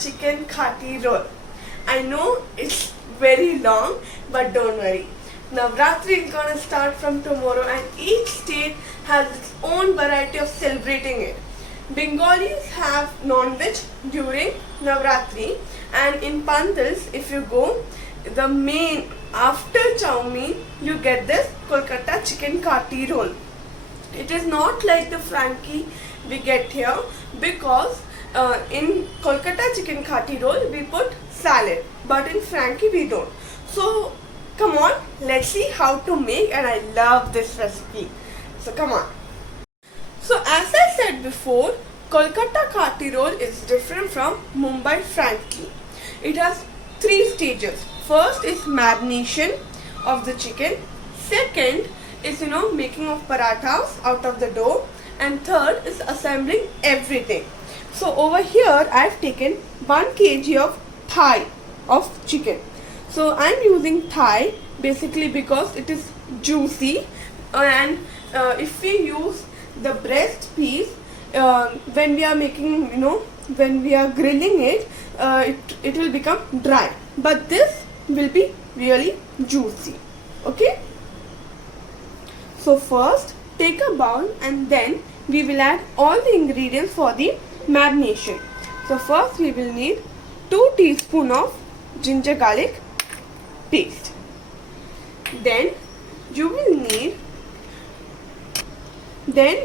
chicken khati roll. I know it's very long, but don't worry. Navratri is gonna start from tomorrow, and each state has its own variety of celebrating it. Bengalis have non-veg during Navratri, and in Pandals, if you go, the main after chow mein, you get this Kolkata chicken kati roll. It is not like the Frankie we get here, because in Kolkata chicken khati roll we put salad, but in Frankie we don't. So come on, let's see how to make, and I love this recipe. So come on. So as I said before, Kolkata khati roll is different from Mumbai Frankie. It has 3 stages. First is marination of the chicken. Second is making of parathas out of the dough, and third is assembling everything. So over here I have taken 1 kg of thigh of chicken. So I am using thigh basically because it is juicy, and if we use the breast piece when we are making, when we are grilling it, it will become dry, but this will be really juicy. Okay, so first take a bowl, and then we will add all the ingredients for the marination. So first we will need 2 teaspoons of ginger garlic paste. Then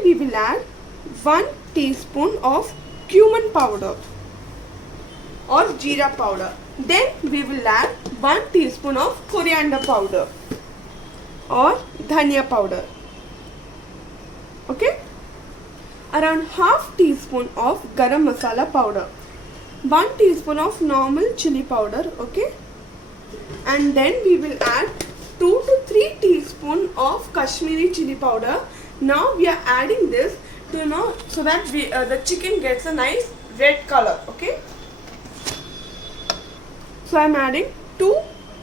we will add 1 teaspoon of cumin powder or jeera powder. Then we will add 1 teaspoon of coriander powder or dhania powder. Okay, around half teaspoon of garam masala powder, 1 teaspoon of normal chili powder. Okay, and then we will add 2 to 3 teaspoon of Kashmiri chili powder. Now we are adding this to so that the chicken gets a nice red color. Okay, so I am adding 2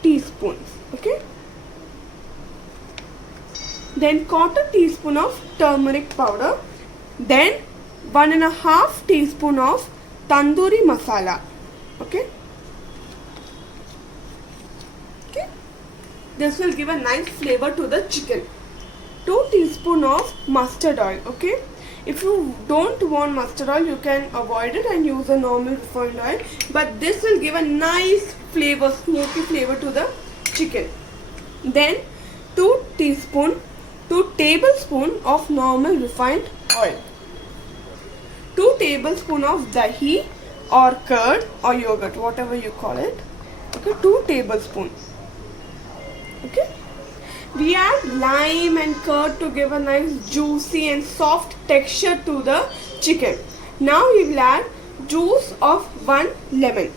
teaspoons. Okay, then 1/4 teaspoon of turmeric powder, then 1.5 teaspoon of tandoori masala. Okay, this will give a nice flavor to the chicken. 2 teaspoon of mustard oil. Okay, if you don't want mustard oil, you can avoid it and use a normal refined oil, but this will give a nice flavor, smoky flavor to the chicken. Then 2 tablespoon of normal refined oil, 2 tablespoon of dahi or curd or yogurt, whatever you call it. Okay, 2 tablespoons. Okay, we add lime and curd to give a nice juicy and soft texture to the chicken. Now we will add juice of 1 lemon.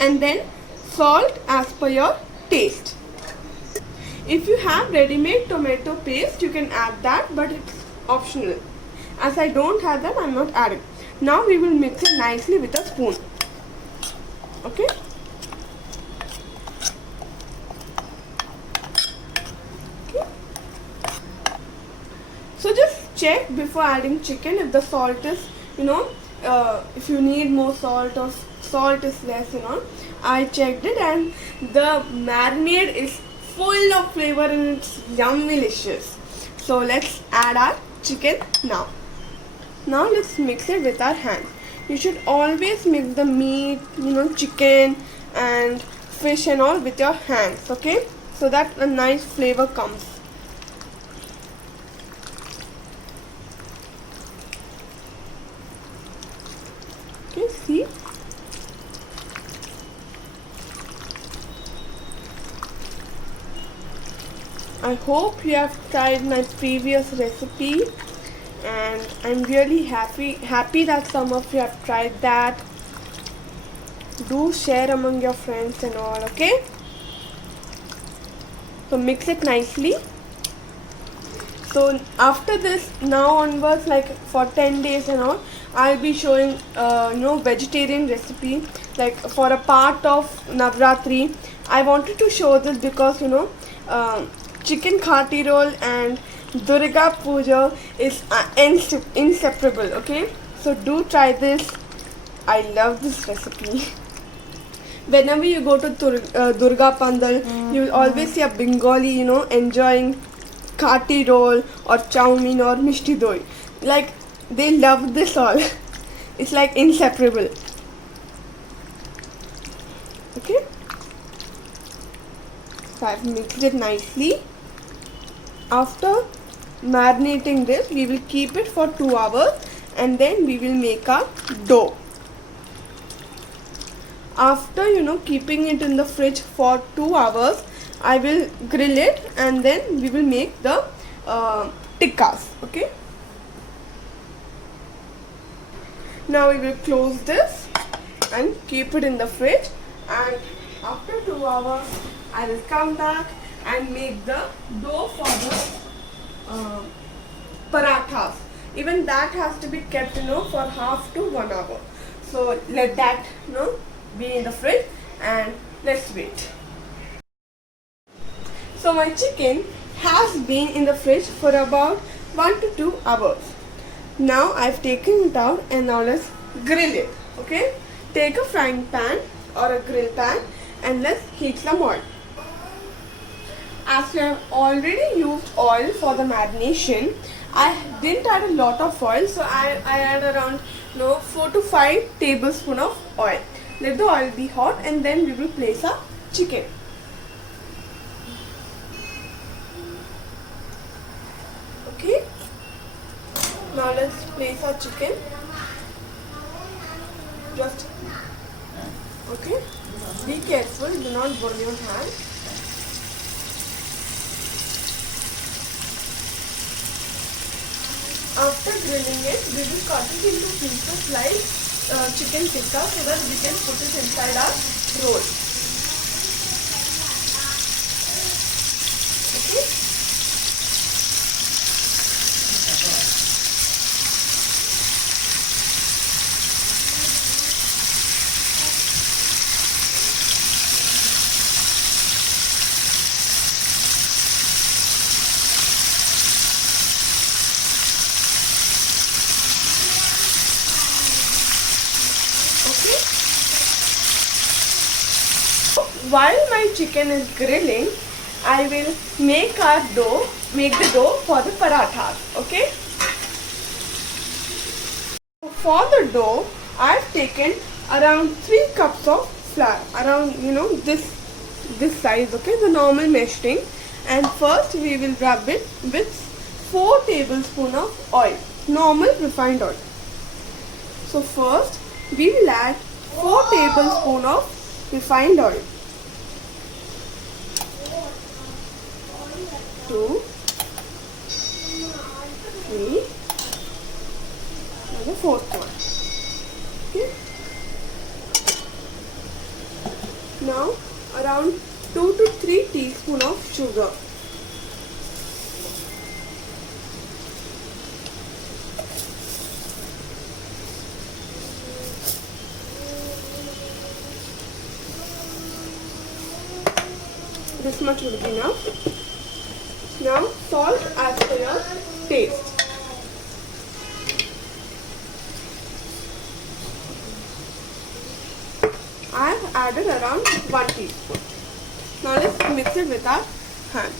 And then salt as per your taste. If you have ready-made tomato paste, you can add that, but it's optional. As I don't have that, I am not adding. Now we will mix it nicely with a spoon. Okay, so just check before adding chicken if the salt is, if you need more salt or salt is less. I checked it, and the marinade is full of flavor and it's yummy delicious. So let's add our chicken now. Now let's mix it with our hands. You should always mix the meat, chicken and fish and all with your hands. Okay, so that a nice flavor comes. Okay, see. I hope you have tried my previous recipe, and I'm really happy that some of you have tried that. Do share among your friends and all. Okay, so mix it nicely. So after this, now onwards, like for 10 days and all, I'll be showing vegetarian recipe, like for a part of Navratri. I wanted to show this because chicken khati roll and Durga Puja is inseparable, okay? So do try this. I love this recipe. Whenever you go to Durga Pandal, you will always see a Bengali, enjoying kati roll or chowmin or mishti doi. Like, they love this all. It's like inseparable. Okay? So I've mixed it nicely. After marinating this, we will keep it for 2 hours and then we will make our dough. After keeping it in the fridge for 2 hours, I will grill it and then we will make the tikkas. Okay. Now we will close this and keep it in the fridge, and after 2 hours I will come back and make the dough for the parathas. Even that has to be kept for half to 1 hour. So let that be in the fridge and let's wait. So my chicken has been in the fridge for about 1 to 2 hours. Now I've taken it out and now let's grill it. Okay, take a frying pan or a grill pan and let's heat some oil. As we have already used oil for the marination, I didn't add a lot of oil, so I add around 4 to 5 tablespoons of oil. Let the oil be hot and then we will place our chicken. Okay. Now let's place our chicken. Just okay. Be careful, do not burn your hand. After grilling it, we will cut it into pieces like chicken tikka so that we can put it inside our roll. Okay. While my chicken is grilling, I will make the dough for the parathas. Okay. For the dough, I've taken around 3 cups of flour, around this size. Okay, the normal measuring. And first we will rub it with 4 tablespoons of oil, normal refined oil. So first we will add 4 tablespoons of refined oil. 2, 3, and the 4th one. Okay. Now around 2 to 3 teaspoons of sugar. This much will be enough. Now salt as per your taste. I have added around 1 teaspoon. Now let's mix it with our hand.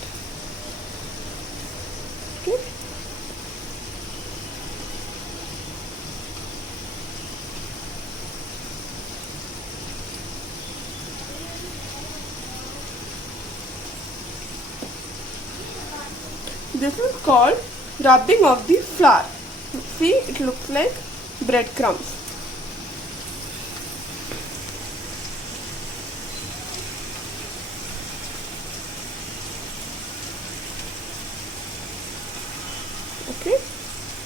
Okay. This is called rubbing of the flour. See, it looks like breadcrumbs. Okay,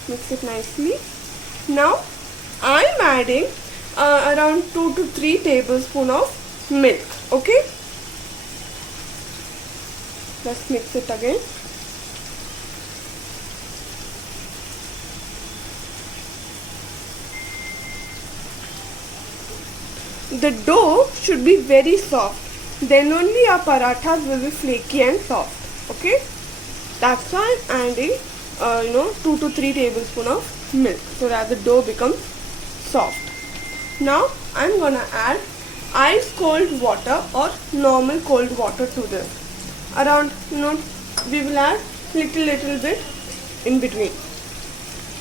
mix it nicely. Now I am adding around 2 to 3 tablespoons of milk. Okay, let's mix it again. The dough should be very soft. Then only our parathas will be flaky and soft. Okay. That's why I'm adding 2 to 3 tablespoons of milk so that the dough becomes soft. Now I'm gonna add ice cold water or normal cold water to this. Around we will add little bit in between.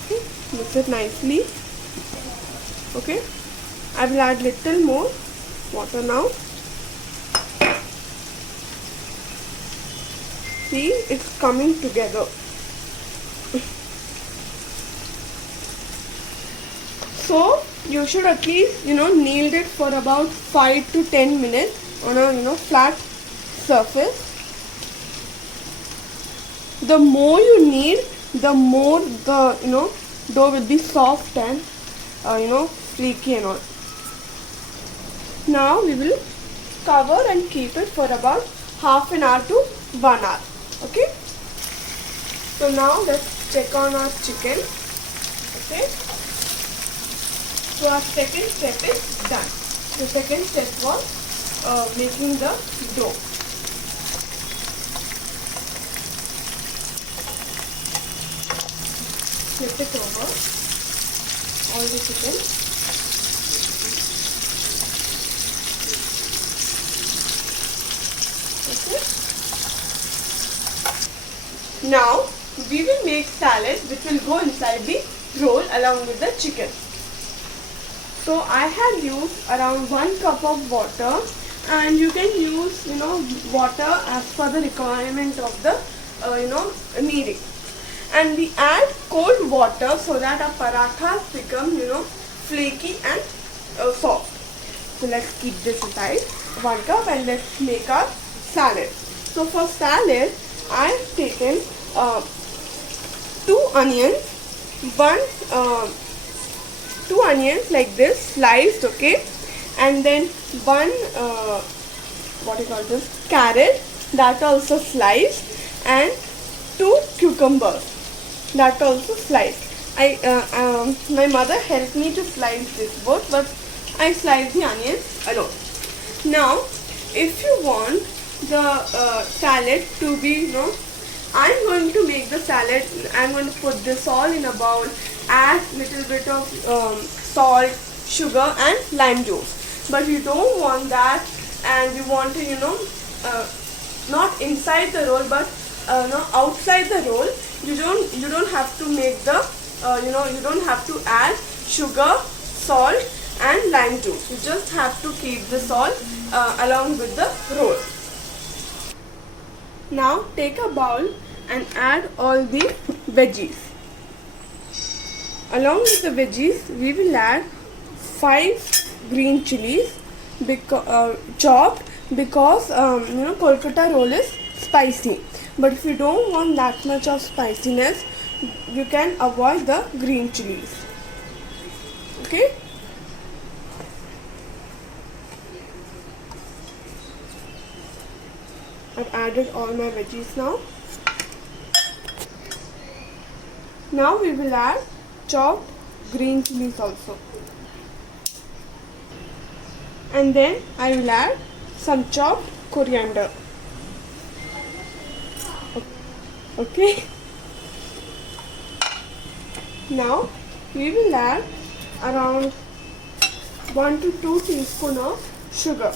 Okay, mix it nicely. Okay, I will add little more water now. See, it's coming together. So you should at least knead it for about 5 to 10 minutes on a flat surface. The more you knead, the more the dough will be soft and flaky and all. Now we will cover and keep it for about half an hour to 1 hour. Okay. So now let's check on our chicken. Okay. So our second step is done. The second step was making the dough. Flip it over all the chicken. Okay. Now we will make salad which will go inside the roll along with the chicken. So I have used around 1 cup of water, and you can use water as per the requirement of the kneading. And we add cold water so that our parathas become flaky and soft. So let's keep this aside, 1 cup, and let's make our salad. So for salad I have taken 2 onions, 2 onions like this sliced, okay, and then 1 carrot that also sliced, and 2 cucumbers that also sliced. My mother helped me to slice this both, but I sliced the onions alone. Now if you want the salad to be I'm going to make the salad. I'm going to put this all in a bowl, add little bit of salt, sugar and lime juice. But you don't want that, and you want to not inside the roll but outside the roll. You don't have to make the you don't have to add sugar, salt and lime juice. You just have to keep this all along with the roll. Now take a bowl and add all the veggies. Along with the veggies, we will add 5 green chilies chopped, because Kolkata roll is spicy. But if you don't want that much of spiciness, you can avoid the green chilies. Okay. I've added all my veggies now. Now we will add chopped green chilies also. And then I will add some chopped coriander. Okay. Now we will add around 1 to 2 teaspoons of sugar.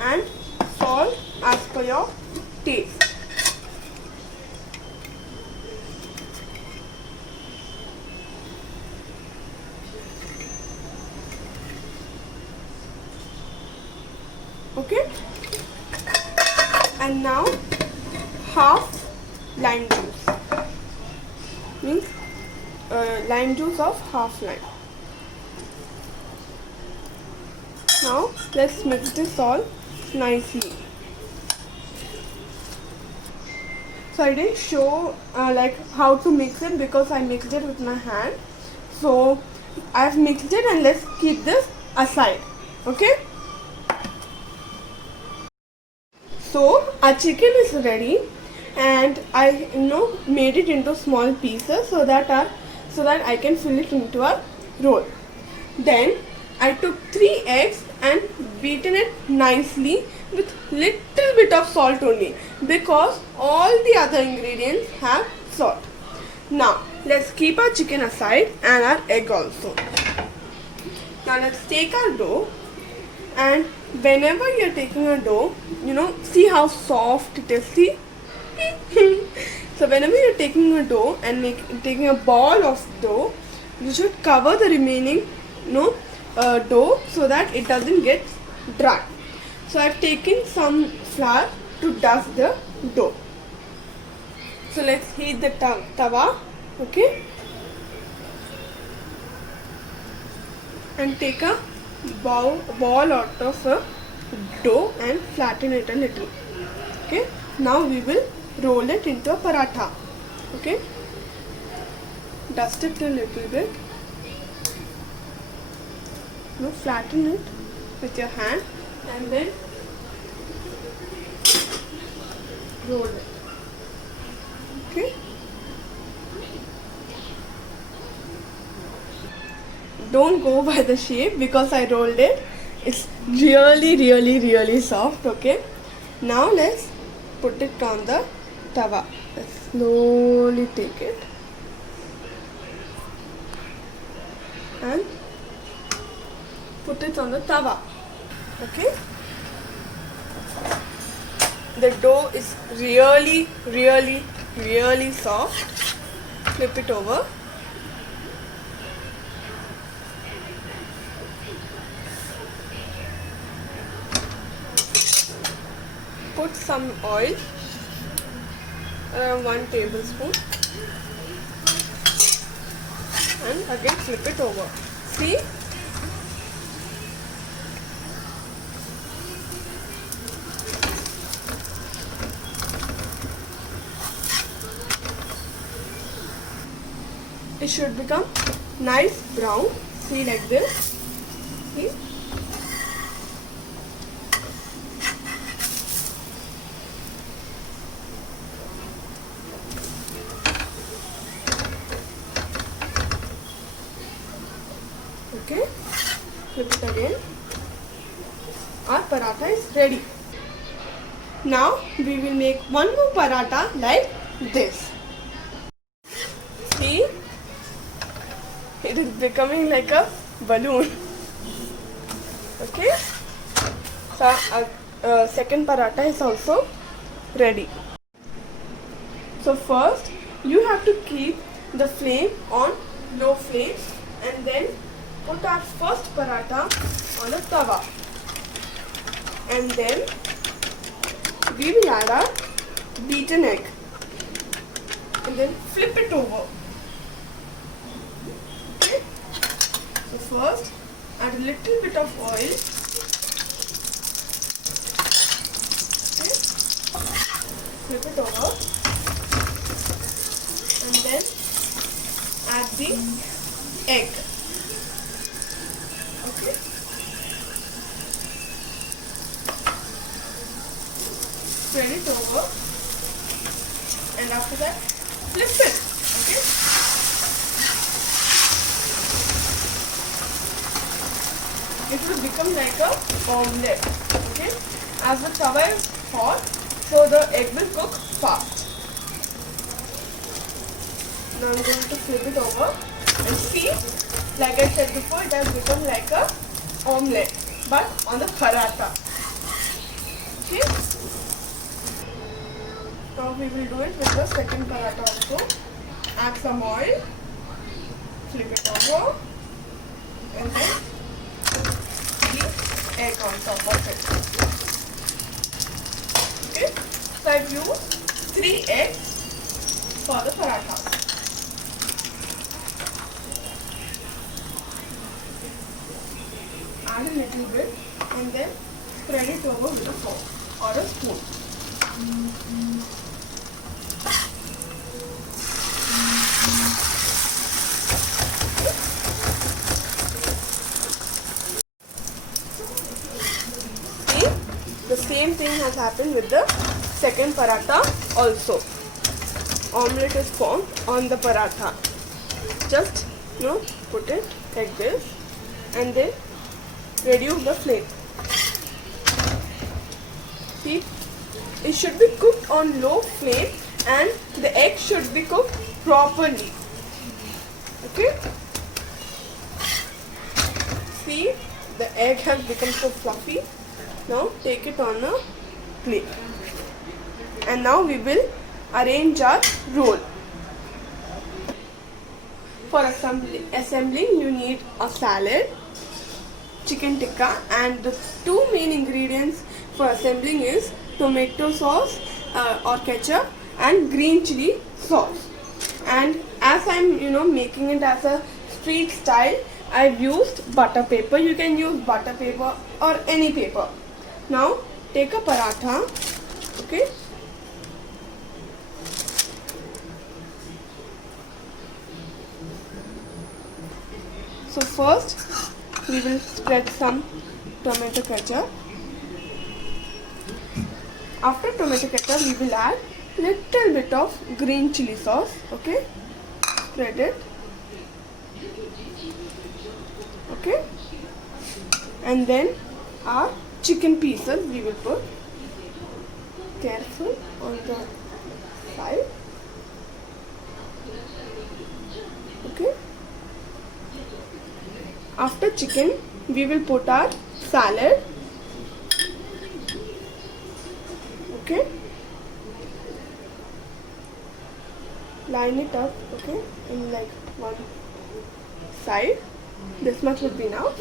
And salt as per your taste. Okay, and now half lime juice, means lime juice of half lime. Now let's mix this all nicely. So I didn't show like how to mix it because I mixed it with my hand. So I've mixed it, and let's keep this aside. Okay. So our chicken is ready, and I made it into small pieces so that I can fill it into a roll. Then I took 3 eggs and beaten it nicely with little bit of salt only, because all the other ingredients have salt. Now let's keep our chicken aside and our egg also. Now let's take our dough, and whenever you're taking a dough, see how soft it is. See? So whenever you're taking a dough and taking a ball of dough, you should cover the remaining dough so that it doesn't get dry. So I've taken some flour to dust the dough. So let's heat the tawa, okay, and take a ball out of a dough and flatten it a little. Okay, now we will roll it into a paratha. Okay, dust it a little bit. Flatten it with your hand and then roll it. Okay. Don't go by the shape because I rolled it. It's really soft. Okay. Now let's put it on the tawa. Let's slowly take it and put it on the tawa. Okay. The dough is really soft. Flip it over. Put some oil, around 1 tablespoon, and again flip it over. See? It should become nice brown. See, like this. See? Okay, flip it again. Our paratha is ready. Now we will make one more paratha like this. See, it is becoming like a balloon. Okay, so our second paratha is also ready. So first you have to keep the flame on low flame and then put our first paratha on a tawa, and then we will add our beaten egg and then flip it over. Okay. So first add a little bit of oil. Okay. Flip it over and then add the egg. Okay. Spread it over and after that flip it. Okay. It will become like a omelette. Okay. As the tawa is hot, so the egg will cook fast. Now I'm going to flip it over and see, like I said before, it has become like a omelette but on the paratha. Okay. Now we will do it with the second paratha also. Add some oil, flip it over and then the egg on top of it. Okay. So I've used 3 eggs for the paratha. Add a little bit and then spread it over with a fork or a spoon. See, the same thing has happened with the second paratha also. Omelette is formed on the paratha. Just put it like this and then reduce the flame. See, it should be cooked on low flame and the egg should be cooked properly. Okay. See, the egg has become so fluffy. Now take it on a plate. And now we will arrange our roll. For assembling you need a salad, chicken tikka, and the two main ingredients for assembling is tomato sauce or ketchup and green chili sauce. And as I'm making it as a street style, I've used butter paper. You can use butter paper or any paper. Now take a paratha, okay? So first we will spread some tomato ketchup. After tomato ketchup we will add little bit of green chili sauce, okay? Spread it, okay? And then our chicken pieces we will put careful on the side, okay? After chicken, we will put our salad, okay? Line it up, okay, in like one side. This much would be enough.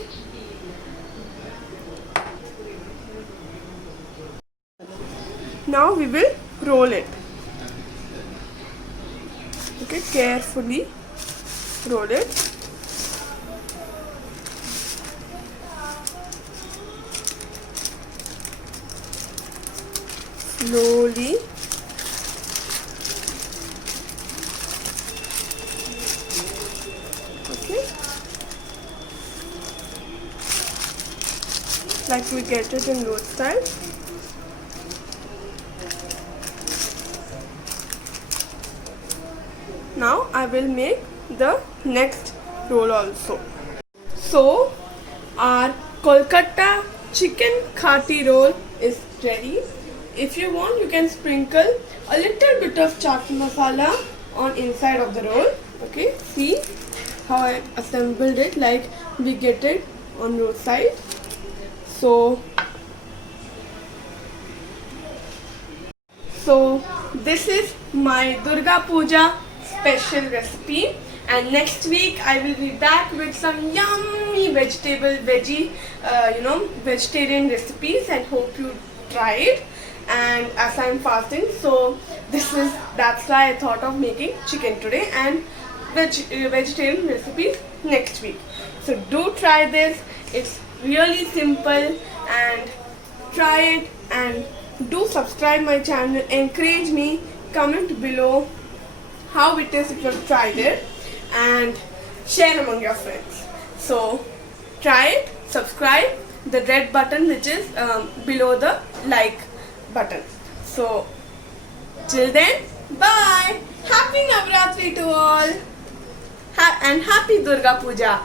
Now we will roll it, okay? Carefully roll it. Slowly. Okay. Like we get it in road style. Now I will make the next roll also. So our Kolkata chicken khati roll is ready. If you want, you can sprinkle a little bit of chaat masala on inside of the roll. Okay, see how I assembled it, like we get it on roadside. So this is my Durga Puja special recipe, and next week I will be back with some yummy vegetarian recipes, and hope you try it. And as I'm fasting, so that's why I thought of making chicken today and vegetarian recipes next week. So do try this. It's really simple, and try it, and do subscribe my channel. Encourage me. Comment below how it is if you've tried it, and share among your friends. So try it, subscribe, the red button which is below the like button. So till then, bye. Happy Navratri to all, and happy Durga Puja.